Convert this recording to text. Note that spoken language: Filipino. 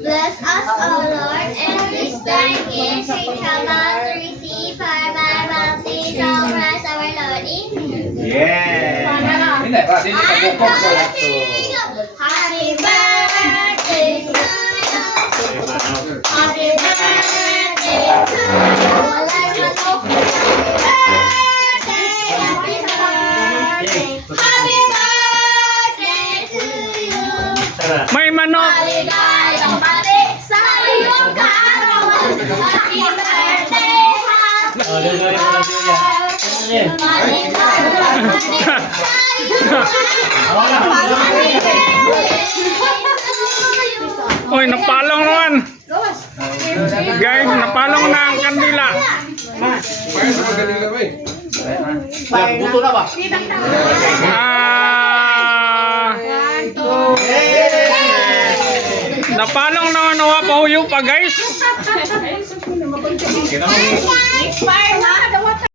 Bless us, O Lord, and please grant gifts we shall about to receive our bounty from Christ our Lord. Amen. Yeah. Hindi, para hindi ka bukod ko lang to. Happy birthday to you. Happy birthday to you. Happy birthday. Happy birthday to you. May manok. Maligayang bati sa iyong kaarawan. Happy birthday, happy birthday. Maligayang bati sa iyong kaarawan. Uy, napalong naman. Guys, napalong na ang kandila. Paano sa magaling na ba eh? Buto na ba? Napalong naman nawa pa huyo pa guys. Kinamang